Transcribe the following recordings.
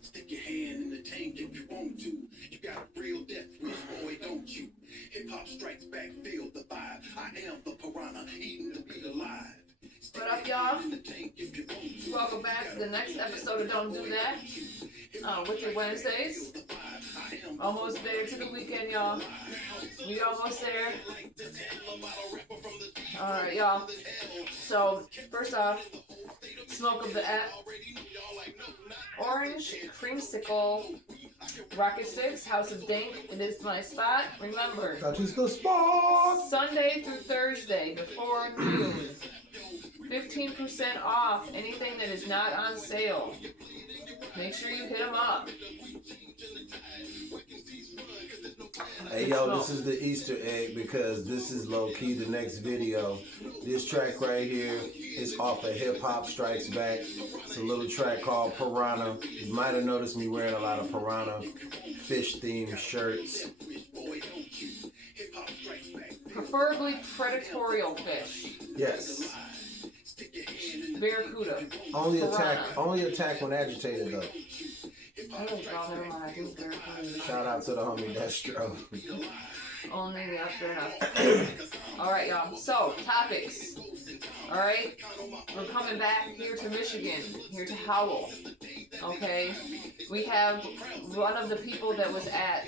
Stick your hand in the tank if you want to. You got a real death wish, boy, don't you? Hip hop strikes back, feel the vibe. I am the piranha, eating the beat alive. What up, y'all? Welcome back to the next episode of Don't Do That. Wicked Wednesdays. Almost there to the weekend, y'all. We almost there. Alright, y'all. So, first off, smoke of the orange creamsicle rocket sticks, House of Dink. It is my spot. Remember, that is the spot. Sunday through Thursday before noon. 15% off anything that is not on sale. Make sure you hit them up. Hey yo, this is the Easter egg because this is low key the next video. This track right here is off of Hip Hop Strikes Back. It's a little track called Piranha. You might have noticed me wearing a lot of piranha fish themed shirts. Preferably predatorial fish. Yes. Barracuda. Only attack when agitated though. Oh, never mind. I think Barracuda. Shout out to the homie Destro. Only up there enough. Alright, y'all. So, topics. Alright? We're coming back here to Michigan. Here to Howell. Okay? We have one of the people that was at,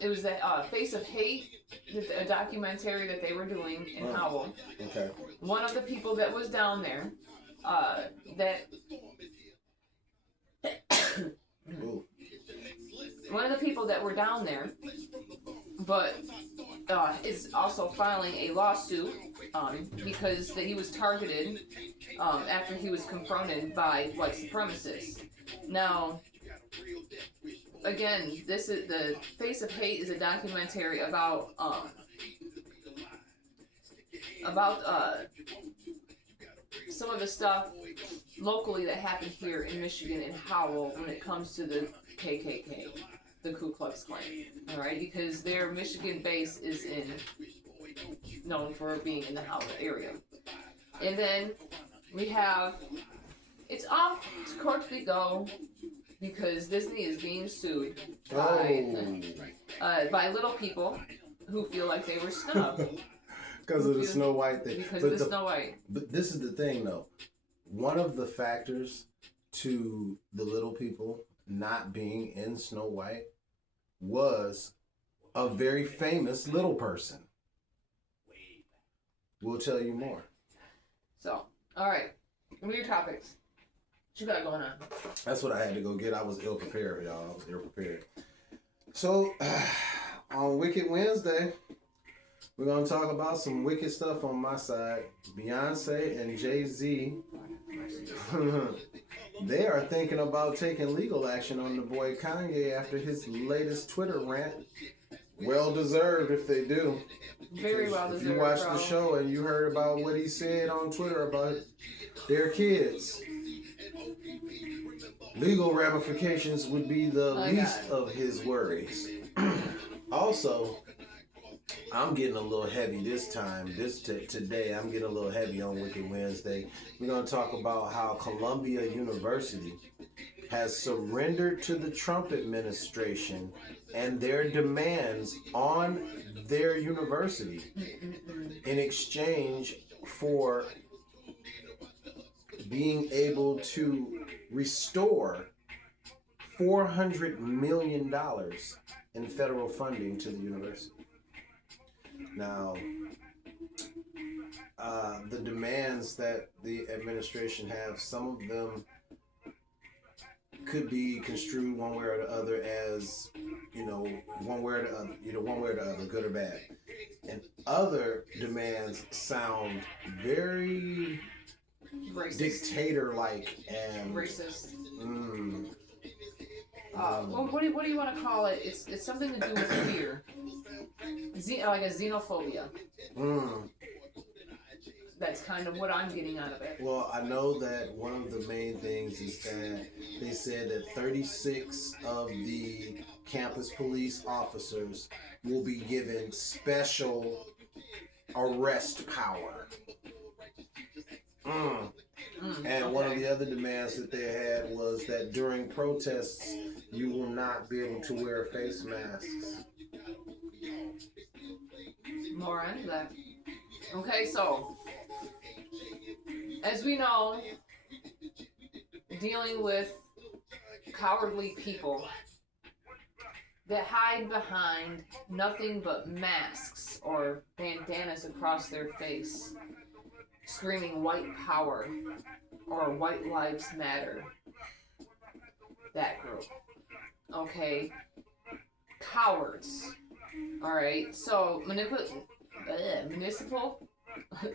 it was the Face of Hate, a documentary that they were doing in Howell. Okay. One of the people that was down there, one of the people that were down there, but is also filing a lawsuit because he was targeted after he was confronted by white supremacists. Now, again, this is the Face of Hate is a documentary about some of the stuff locally that happened here in Michigan and Howell when it comes to the KKK, the Ku Klux Klan. All right, because their Michigan base is known for being in the Howell area. And then we have it's off to court we go. Because Disney is being sued by little people who feel like they were snubbed. Because of the Snow White thing. Because of the Snow White. But this is the thing, though. One of the factors to the little people not being in Snow White was a very famous little person. We'll tell you more. So, all right. What are your topics? What you got going on? That's what I had to go get. I was ill prepared, y'all. I was ill prepared. So, on Wicked Wednesday, we're going to talk about some wicked stuff on my side. Beyonce and Jay-Z, they are thinking about taking legal action on the boy Kanye after his latest Twitter rant. Well deserved if they do. Very well deserved. If you watched the show and you heard about what he said on Twitter about their kids, legal ramifications would be the least of his worries. Also, I'm getting a little heavy this time. Today, I'm getting a little heavy on Wicked Wednesday. We're going to talk about how Columbia University has surrendered to the Trump administration and their demands on their university in exchange for being able to restore $400 million in federal funding to the university. Now, the demands that the administration have, some of them could be construed one way or the other as, one way or the other, good or bad. And other demands sound very racist. Dictator-like and racist. What do you want to call it? It's something to do with fear, like a xenophobia. That's kind of what I'm getting out of it. Well, I know that one of the main things is that they said that 36 of the campus police officers will be given special arrest power. And one of the other demands that they had was that during protests, you will not be able to wear face masks. More into that. Okay, so as we know, dealing with cowardly people that hide behind nothing but masks or bandanas across their face, screaming white power or white lives matter. That group. Okay. Cowards. Alright, so municipal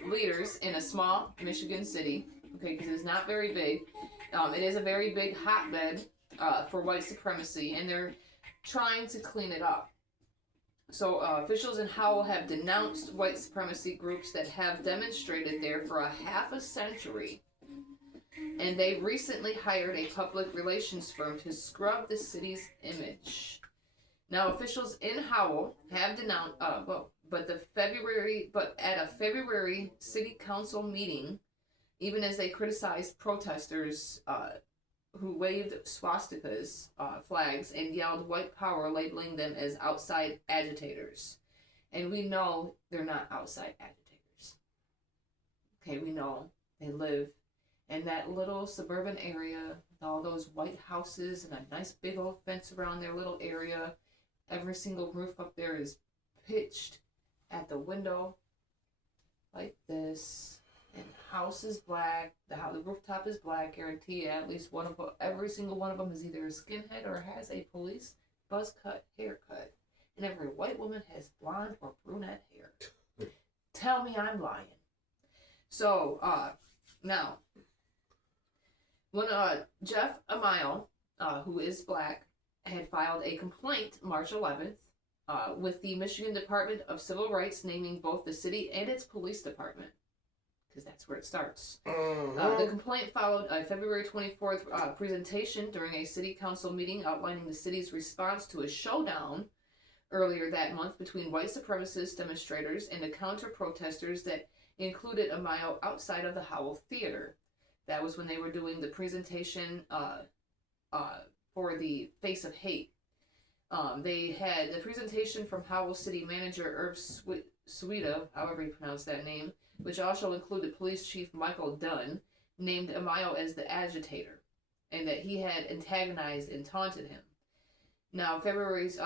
leaders in a small Michigan city, okay, because it's not very big. It is a very big hotbed for white supremacy, and they're trying to clean it up. So officials in Howell have denounced white supremacy groups that have demonstrated there for a half a century. And they recently hired a public relations firm to scrub the city's image. Now, officials in Howell have denounced, but at a February city council meeting, even as they criticized protesters who waved swastikas, flags, and yelled white power, labeling them as outside agitators. And we know they're not outside agitators. Okay, we know they live in that little suburban area with all those white houses and a nice big old fence around their little area. Every single roof up there is pitched at the window like this. And house is black. The rooftop is black. Guarantee at least every single one of them is either a skinhead or has a police buzz cut haircut. And every white woman has blonde or brunette hair. Tell me I'm lying. So, now, when Jeff Amayo, who is black, had filed a complaint March 11th with the Michigan Department of Civil Rights, naming both the city and its police department, because that's where it starts. The complaint followed a February 24th presentation during a city council meeting outlining the city's response to a showdown earlier that month between white supremacist demonstrators and the counter-protesters that included Amayo outside of the Howell Theater. That was when they were doing the presentation for the Face of Hate. They had the presentation from Howell City Manager Irv Suida, however you pronounce that name, which also included Police Chief Michael Dunn, named Amayo as the agitator, and that he had antagonized and taunted him. Now, February's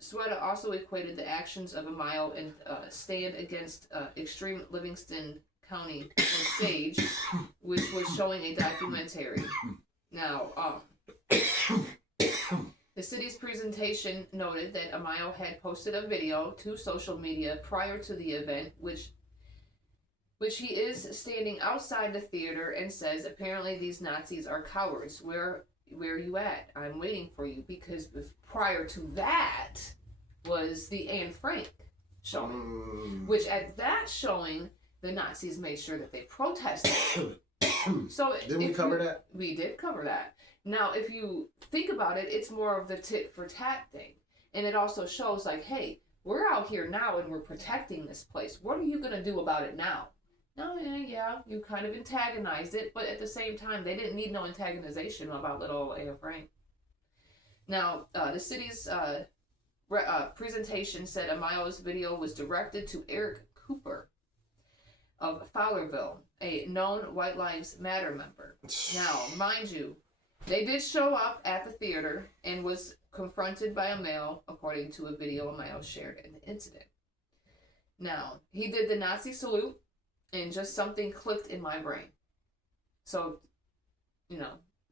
Suida also equated the actions of Amayo and stand against extreme Livingston County Sage, which was showing a documentary. Now, the city's presentation noted that Amayo had posted a video to social media prior to the event, which he is standing outside the theater and says, apparently these Nazis are cowards. Where are you at? I'm waiting for you. Because prior to that was the Anne Frank showing, which at that showing, the Nazis made sure that they protested. So did we cover that? We did cover that. Now, if you think about it, it's more of the tit for tat thing. And it also shows like, hey, we're out here now and we're protecting this place. What are you going to do about it now? No, yeah, you kind of antagonized it, but at the same time, they didn't need no antagonization about little Anne Frank. Now, the city's presentation said Amayo's video was directed to Eric Cooper of Fowlerville, a known White Lives Matter member. Now, mind you, they did show up at the theater and was confronted by a male, according to a video Amayo shared in the incident. Now, he did the Nazi salute, and just something clicked in my brain. So,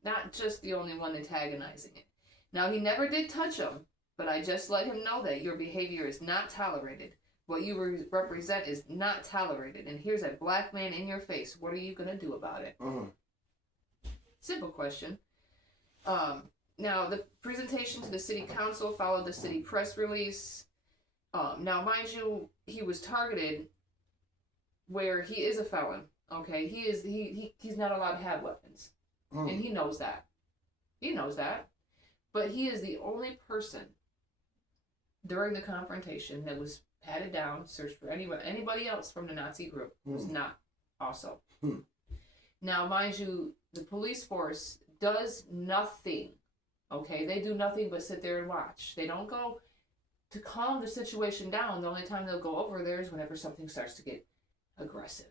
not just the only one antagonizing it. Now, he never did touch him, but I just let him know that your behavior is not tolerated. What you represent is not tolerated. And here's a black man in your face. What are you going to do about it? Simple question. Now, the presentation to the city council followed the city press release. Now, mind you, he was targeted where he is a felon. Okay, he's not allowed to have weapons, and he knows that. He knows that, but he is the only person during the confrontation that was patted down, searched for anybody else from the Nazi group was not. also. Hmm. Now, mind you, the police force does nothing. Okay, they do nothing but sit there and watch. They don't go to calm the situation down. The only time they'll go over there is whenever something starts to get aggressive.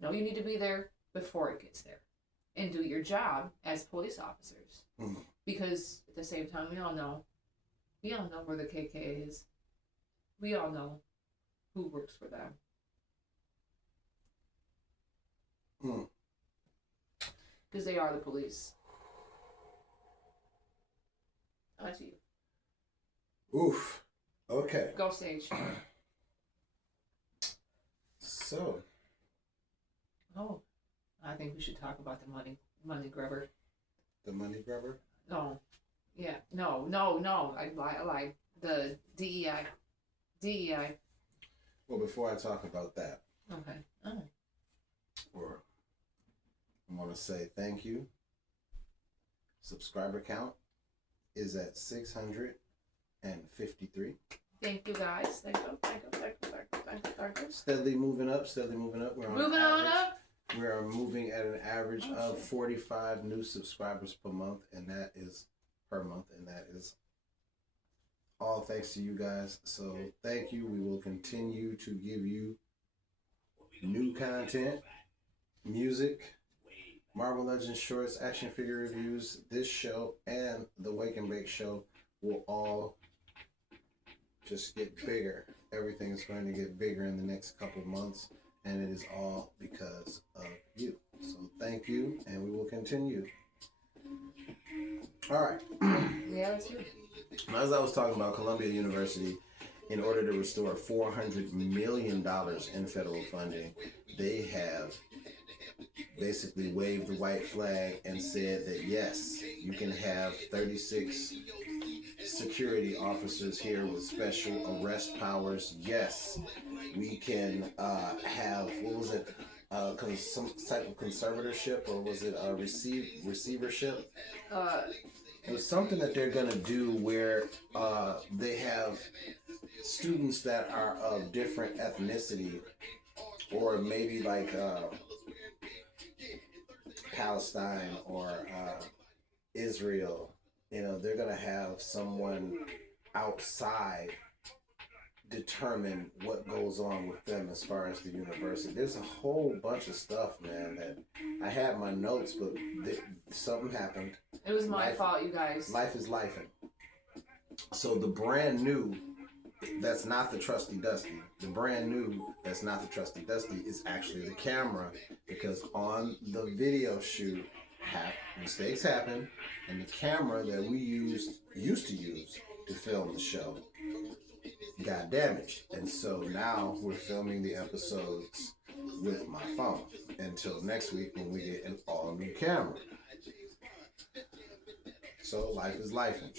No, you need to be there before it gets there and do your job as police officers. Mm. Because at the same time, we all know where the KK is. We all know who works for them. Because they are the police. On to you. Oof. Okay. Go Sage. So. Oh, I think we should talk about the money grubber. The money grubber? No. Yeah. No. I lied. The DEI. DEI. Well, before I talk about that, Okay. Oh. or I want to say thank you. Subscriber count is at 653. Thank you guys. Thank you. Steadily moving up. We're Moving on up. We are moving at an average of 45 new subscribers per month, and that is all thanks to you guys. So thank you. We will continue to give you new content, music, Marvel Legends shorts, action figure reviews. This show and the Wake and Bake show will all just get bigger. Everything is going to get bigger in the next couple months, and it is all because of you. So thank you, and we will continue. All right. Yeah, that's you. As I was talking about, Columbia University, in order to restore $400 million in federal funding, they have basically waved the white flag and said that yes, you can have 36 security officers here with special arrest powers. Yes, we can have, what was it, some type of conservatorship, or was it a receivership? It was something that they're going to do where they have students that are of different ethnicity, or maybe like Palestine or Israel. You know, they're going to have someone outside determine what goes on with them as far as the university. There's a whole bunch of stuff, man, that I had my notes, but something happened. It was my fault, you guys. Life is lifing. So the brand new, that's not the Trusty Dusty. The brand new, that's not the Trusty Dusty, is actually the camera, because on the video shoot, mistakes happen, and the camera that we used to use to film the show got damaged, and so now we're filming the episodes with my phone until next week when we get an all new camera. So life is lifing.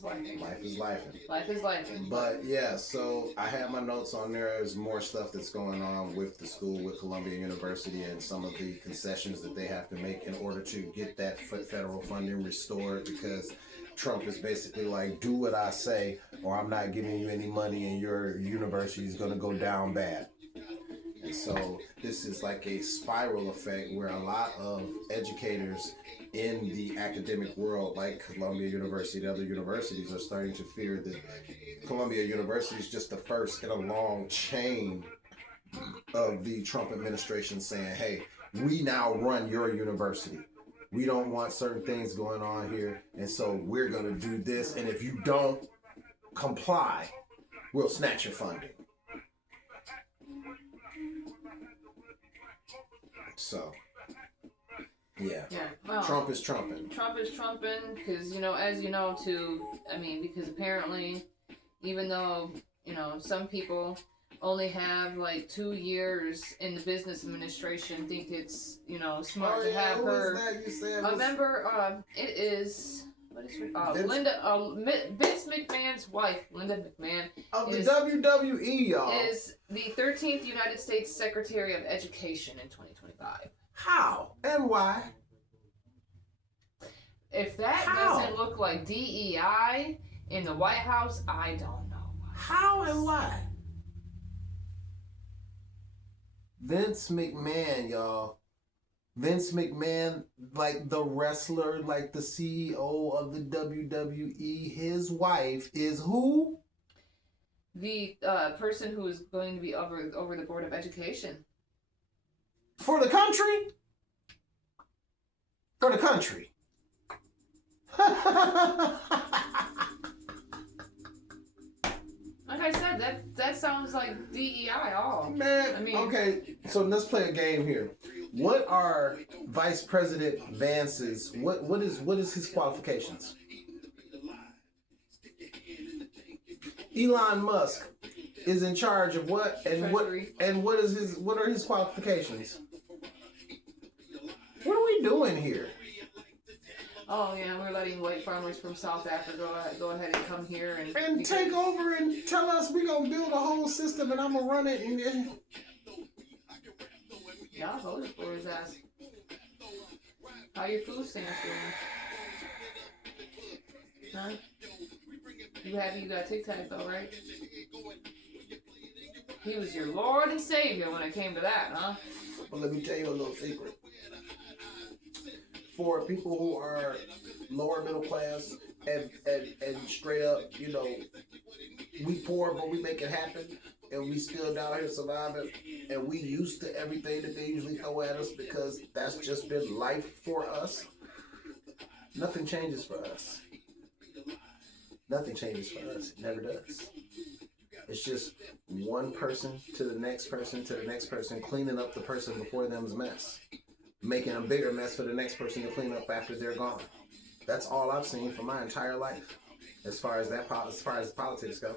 Life is lifing. But yeah, so I have my notes on there. There's more stuff that's going on with the school, with Columbia University, and some of the concessions that they have to make in order to get that federal funding restored, because Trump is basically like, do what I say or I'm not giving you any money and your university is going to go down bad. And so this is like a spiral effect where a lot of educators in the academic world, like Columbia University and other universities, are starting to fear that Columbia University is just the first in a long chain of the Trump administration saying, hey, we now run your university. We don't want certain things going on here, and so we're going to do this, and if you don't comply, we'll snatch your funding. So, yeah. Well, Trump is trumping. Because, as you know, too, because apparently, even though, some people only have like 2 years in the business administration, think it's, smart to have her. Remember, it is, what is her, Vince McMahon's wife, Linda McMahon. Of the WWE, y'all. Is the 13th United States Secretary of Education in 2025. How? And why? If that doesn't look like DEI in the White House, I don't know. How and why? Vince McMahon, y'all. Vince McMahon, like the wrestler, like the CEO of the WWE, his wife is who? The person who is going to be over the Board of Education. For the country? For the country. Like I said, that sounds like DEI all. Man, I mean, okay, so let's play a game here. What are Vice President Vance's, what is his qualifications? Elon Musk is in charge of what and what are his qualifications? What are we doing here? Oh yeah, we're letting white farmers from South Africa go ahead and come here and take over and tell us we're gonna build a whole system and I'm gonna run it. And y'all voted for his ass. How your food stamps doing? Huh? You happy you got Tic Tac though, right? He was your Lord and Savior when it came to that, huh? Well, let me tell you a little secret. For people who are lower middle class and straight up, you know, we poor but we make it happen and we still down here surviving and we used to everything that they usually throw at us because that's just been life for us. Nothing changes for us. Nothing changes for us. It never does. It's just one person to the next person to the next person cleaning up the person before them's mess. Making a bigger mess for the next person to clean up after they're gone. That's all I've seen for my entire life, as far as politics go.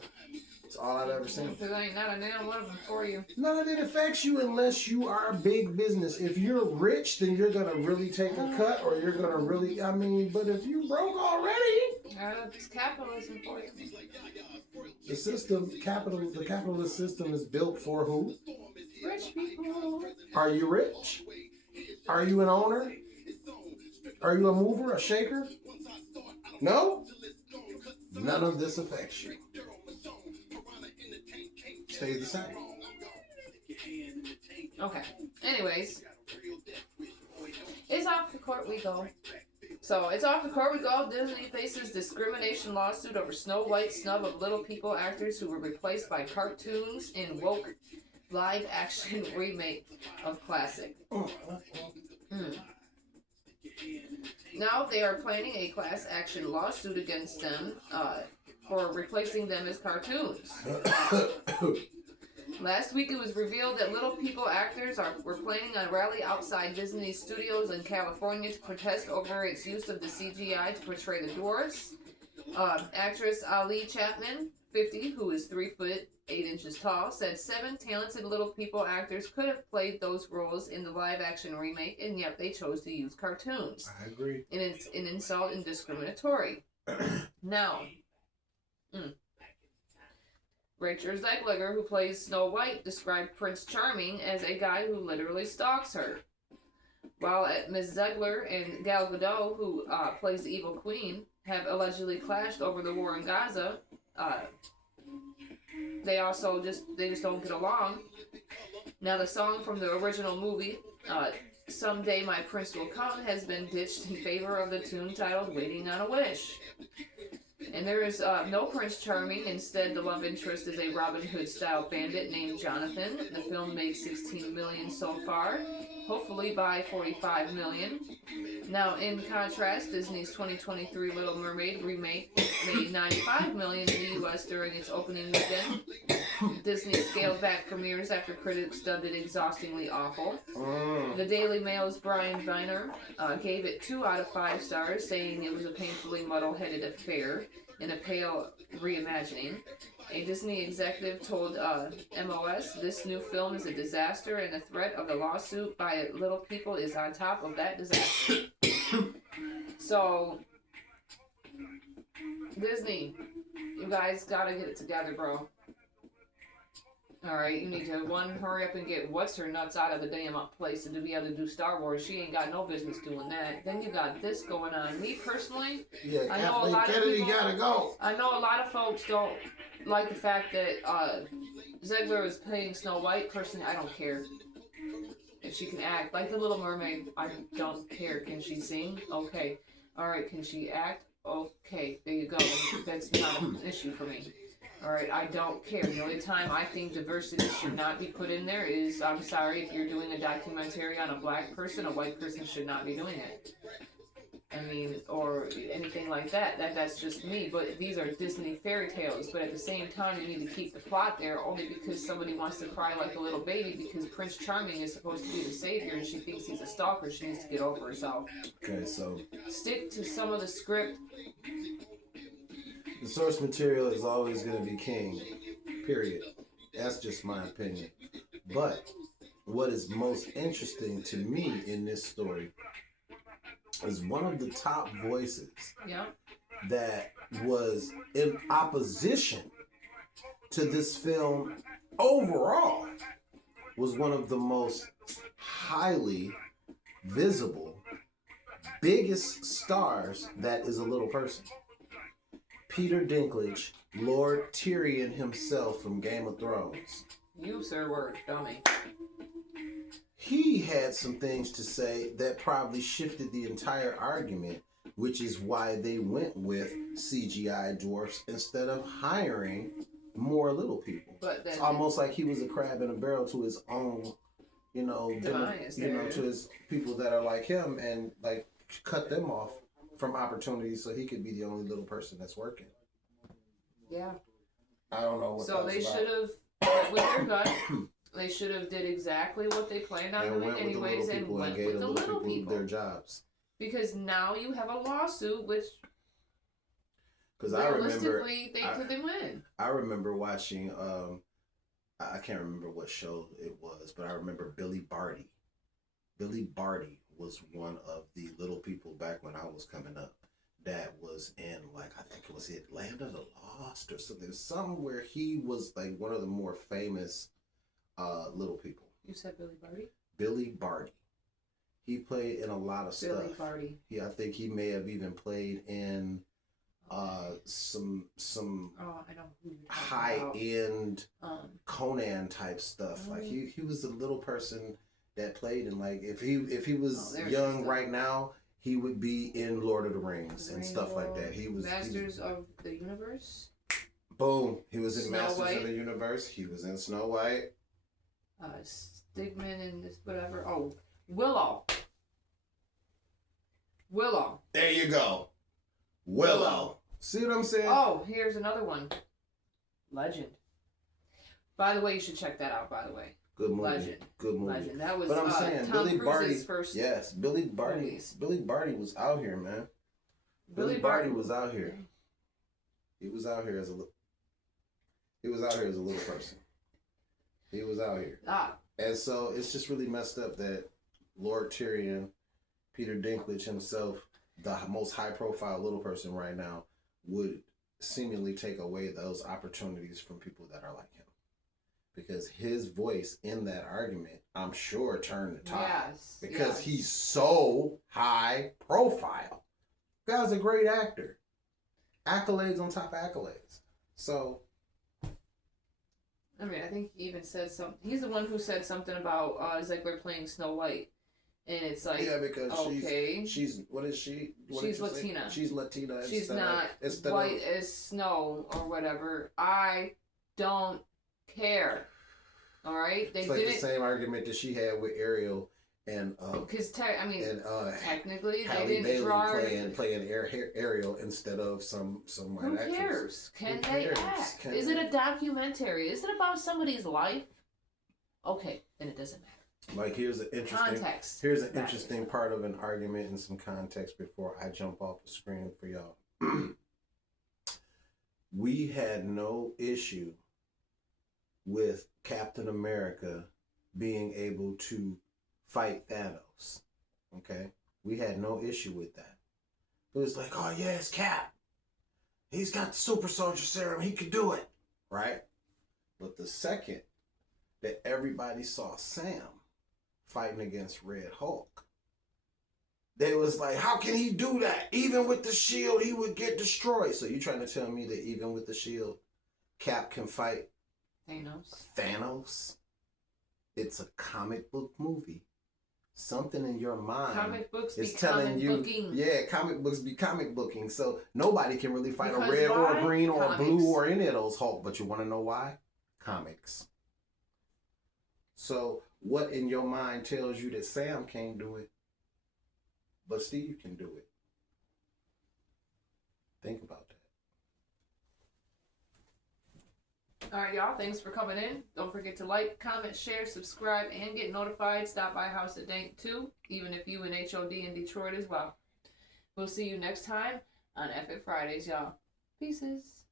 It's all I've ever seen. Because ain't not a damn one of them for you. None of it affects you unless you are big business. If you're rich, then you're gonna really take a cut, or you're gonna really. I mean, but if you broke already, it's capitalism for you. The capitalist system is built for who? Rich people. Are you rich? Are you an owner? Are you a mover, a shaker? No? None of this affects you. Stays the same. Okay. Anyways, it's off the court we go. So, it's off the court we go. Disney faces discrimination lawsuit over Snow White's snub of little people actors who were replaced by cartoons in woke live action remake of classic. Now they are planning a class action lawsuit against them for replacing them as cartoons. Last week it was revealed that little people actors were planning on a rally outside Disney Studios in California to protest over its use of the CGI to portray the dwarves. Actress Ali Chapman, 50, who is 3 foot 8 inches tall, said 7 talented little people actors could have played those roles in the live action remake, and yet they chose to use cartoons. I agree. And it's an insult and discriminatory. Now, Rachel Zegler, who plays Snow White, described Prince Charming as a guy who literally stalks her. While Ms. Zegler and Gal Gadot, who plays the evil queen, have allegedly clashed over the war in Gaza, they just don't get along. Now, the song from the original movie, Someday My Prince Will Come, has been ditched in favor of the tune titled Waiting on a Wish. And there is no Prince Charming. Instead, the love interest is a Robin Hood-style bandit named Jonathan. The film made $16 million so far, hopefully by $45 million. Now, in contrast, Disney's 2023 Little Mermaid remake made $95 million in the U.S. during its opening weekend. Disney scaled back premieres after critics dubbed it exhaustingly awful. The Daily Mail's Brian Viner gave it 2 out of 5 stars, saying it was a painfully muddle-headed affair and a pale reimagining. A Disney executive told MOS, "This new film is a disaster and the threat of the lawsuit by little people is on top of that disaster." So, Disney, you guys gotta get it together, bro. Alright, you need to, hurry up and get what's-her-nuts out of the damn place and to be able to do Star Wars. She ain't got no business doing that. Then you got this going on. Me, personally, Yeah, I know a lot Kennedy of people, gotta go. I know a lot of folks don't like the fact that Zegler is playing Snow White. Personally, I don't care. If she can act like the Little Mermaid, I don't care. Can she sing? Okay. All right. Can she act? Okay. There you go. That's not an issue for me. All right. I don't care. The only time I think diversity should not be put in there is, I'm sorry, if you're doing a documentary on a black person, a white person should not be doing it. I mean, or anything like that. That's just me. But these are Disney fairy tales. But at the same time, you need to keep the plot there only because somebody wants to cry like a little baby because Prince Charming is supposed to be the savior and she thinks he's a stalker. She needs to get over herself. Okay, so stick to some of the script. The source material is always going to be king. Period. That's just my opinion. But what is most interesting to me in this story is one of the top voices that was in opposition to this film overall was one of the most highly visible, biggest stars that is a little person. Peter Dinklage, Lord Tyrion himself from Game of Thrones. You, sir, were dummy. He had some things to say that probably shifted the entire argument, which is why they went with CGI dwarfs instead of hiring more little people. But then, it's almost like he was a crab in a barrel to his own, to his people that are like him, and like cut them off from opportunities so he could be the only little person that's working. Yeah. I don't know what. So they should have, with their gut, they should have did exactly what they planned on doing anyways, and went with the little people their jobs. Because now you have a lawsuit, which realistically they couldn't win. I remember watching. I can't remember what show it was, but I remember Billy Barty. Billy Barty was one of the little people back when I was coming up that was in, like, I think it was Land of the Lost or something. Somewhere he was like one of the more famous little people. You said Billy Barty? Billy Barty. He played in a lot of stuff. Billy Barty. I think he may have even played in some I know high end Conan type stuff. Like he was a little person that played in, like, if he was young right now, he would be in Lord of the Rings and stuff like that. He was Masters of the Universe. Boom. He was in Snow Masters White. of the Universe. He was in Snow White. Stigman and this whatever. Oh, Willow. There you go. Willow. See what I'm saying? Oh, here's another one. Legend. By the way, you should check that out, by the way. Good movie. Legend. Good movie. Legend. That was but I'm saying, Tom Billy Barty. first. Yes, Billy Barty. Movies. Billy Barty was out here, man. Billy Barty was out here. He was out here as a little person. He was out here. And so it's just really messed up that Lord Tyrion, Peter Dinklage himself, the most high-profile little person right now, would seemingly take away those opportunities from people that are like him. Because his voice in that argument, I'm sure, turned the tide. Yes. Because he's so high-profile. Guy's a great actor. Accolades on top of accolades. So, I mean, I think he even said something. He's the one who said something about Ziegler playing Snow White. And it's like, yeah, because okay. she's what is she? She's Latina. She's Latina. She's not white as snow or whatever. I don't care. All right, it's like the same argument that she had with Ariel and because technically Halle they didn't Bailey draw playing Ariel instead of some white Who actress. cares? Can they act? Is it a documentary? Is it about somebody's life? Okay, then it doesn't matter. Like here's an Context. interesting part of an argument and some context before I jump off the screen for y'all. We had no issue with Captain America being able to fight Thanos. Okay? We had no issue with that. It was like, oh yeah, it's Cap. He's got the super soldier serum. He could do it. Right? But the second that everybody saw Sam fighting against Red Hulk, they was like, how can he do that? Even with the shield, he would get destroyed. So you trying to tell me that even with the shield, Cap can fight Thanos? It's a comic book movie. Something in your mind Comic books is be telling comic you, booking. yeah, comic books be comic booking. So nobody can really fight Because a red or why? a green or a Comics. blue or any of those Hulk. But you want to know why? Comics. So what in your mind tells you that Sam can't do it, but Steve can do it? Think about that. All right, y'all. Thanks for coming in. Don't forget to like, comment, share, subscribe, and get notified. Stop by House at Dank too, even if you in HOD in Detroit as well. We'll see you next time on Epic Fridays, y'all. Pieces.